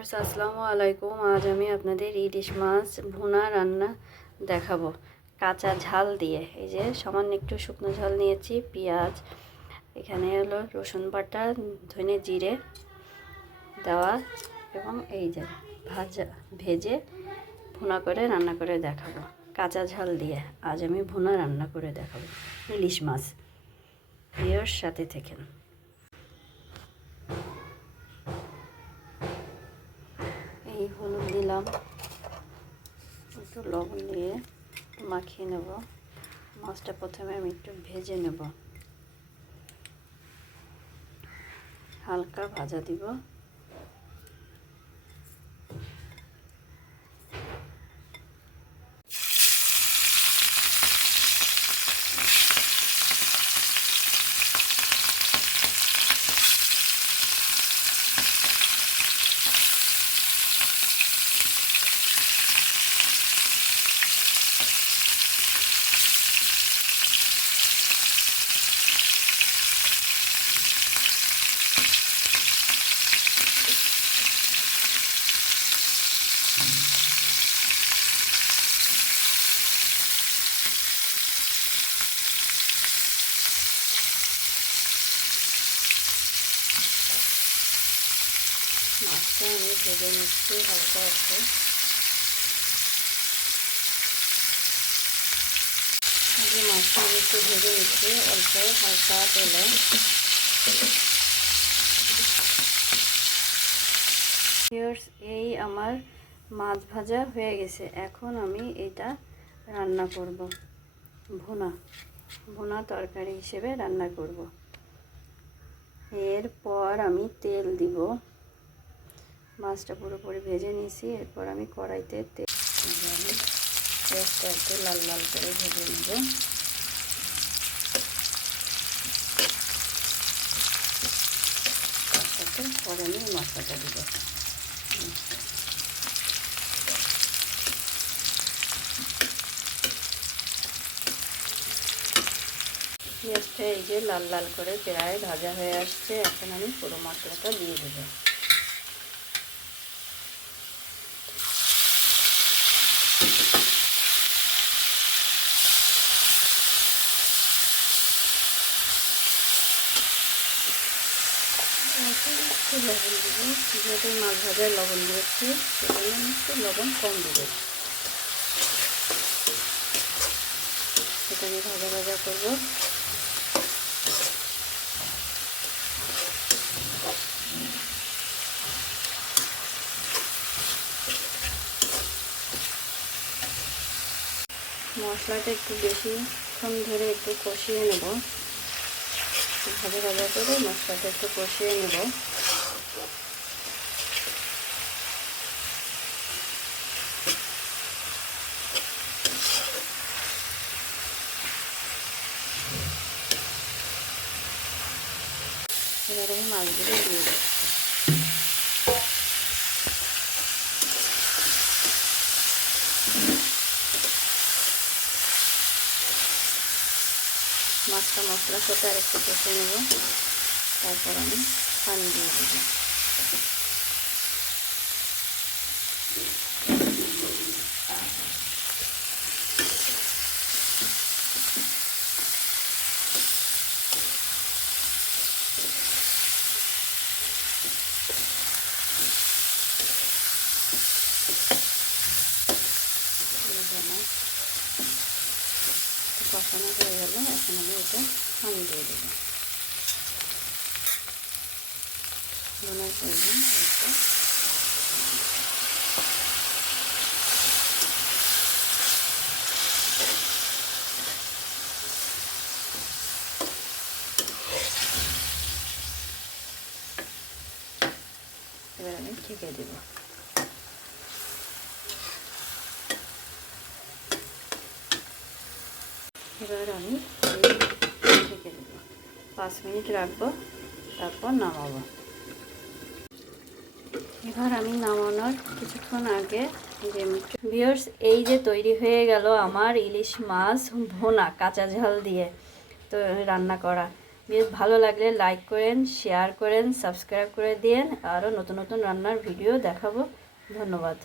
Viewers আসসালামু আলাইকুম। আজ আমি আপনাদের ইলিশ মাছ ভুনা রান্না দেখাবো কাঁচা ঝাল দিয়ে। এই যে সামান্য একটু শুকনো ঝাল নিয়েছি, পেঁয়াজ, এখানে হলো রসুন বাটা, ধনে জিরে দেওয়া এবং এই যে ভেজে ভুনা করে রান্না করে দেখাবো কাঁচা ঝাল দিয়ে। আজ আমি ভুনা রান্না করে দেখাবো ইলিশ মাছ। ভিউয়ার্স সাথে থাকেন। এই হলুদ দিলাম, একটু লবণ দিয়ে মাখিয়ে নেব। মাছটা প্রথমে আমি একটু ভেজে নেব, হালকা ভাজা দিব। মাছটা আমি ভেজে নিচ্ছি হালকা একটু। মাছটা আমি একটু ভেজে নিচ্ছি অল্প হালকা তেলে। এই আমার মাছ ভাজা হয়ে গেছে। এখন আমি এটা রান্না করব, ভুনা তরকারি হিসেবে রান্না করব। এরপর আমি তেল দিব। মাছটা পুরোপুরি ভেজে নিয়েছি। এরপর আমি কড়াইতে তেল একটু লাল লাল করে ভেজে নেব। পরে আমি মশলাটা দিব। পেঁয়াজটা এই যে লাল লাল করে প্রায় ভাজা হয়ে আসছে। এখন আমি পুরো মশলাটা দিয়ে দেব। একটু লবণ দেবো, যেহেতু মাছ ভাজায় লবণ দিয়েছি সেজন্য আমি একটু লবণ কম দেবো। সেটা আমি ভাজা ভাজা করবো। মশলাটা একটু বেশিক্ষণ ধরে একটু কষিয়ে নেব। ভাজা ভাজা করে মশলাটা একটু কষিয়ে নেব। এবার আমি মাছগুলো দিয়ে দিচ্ছি। মাছটা মশলার সাথে আরেকটু কষে নেব। তারপর আমি পানি দিয়ে দেবো। কষানো হয়ে গেল। এখন আমি এটা পানি দিয়ে দেবো। ধনের পরিমাণ এবার আমি ঢেকে দেবো। এবার আমি ঢেকে দেবো, 5 মিনিট রাখবো, তারপর নামাবো। এবার আমি নামানোর কিছুক্ষণ আগে ভিউয়ার্স এই যে তৈরি হয়ে গেল আমার ইলিশ মাছ ভুনা কাঁচা ঝাল দিয়ে তো রান্না করা। বেশ ভালো লাগলে লাইক করেন, শেয়ার করেন, সাবস্ক্রাইব করে দিন। আরও নতুন নতুন রান্নার ভিডিও দেখাবো। ধন্যবাদ।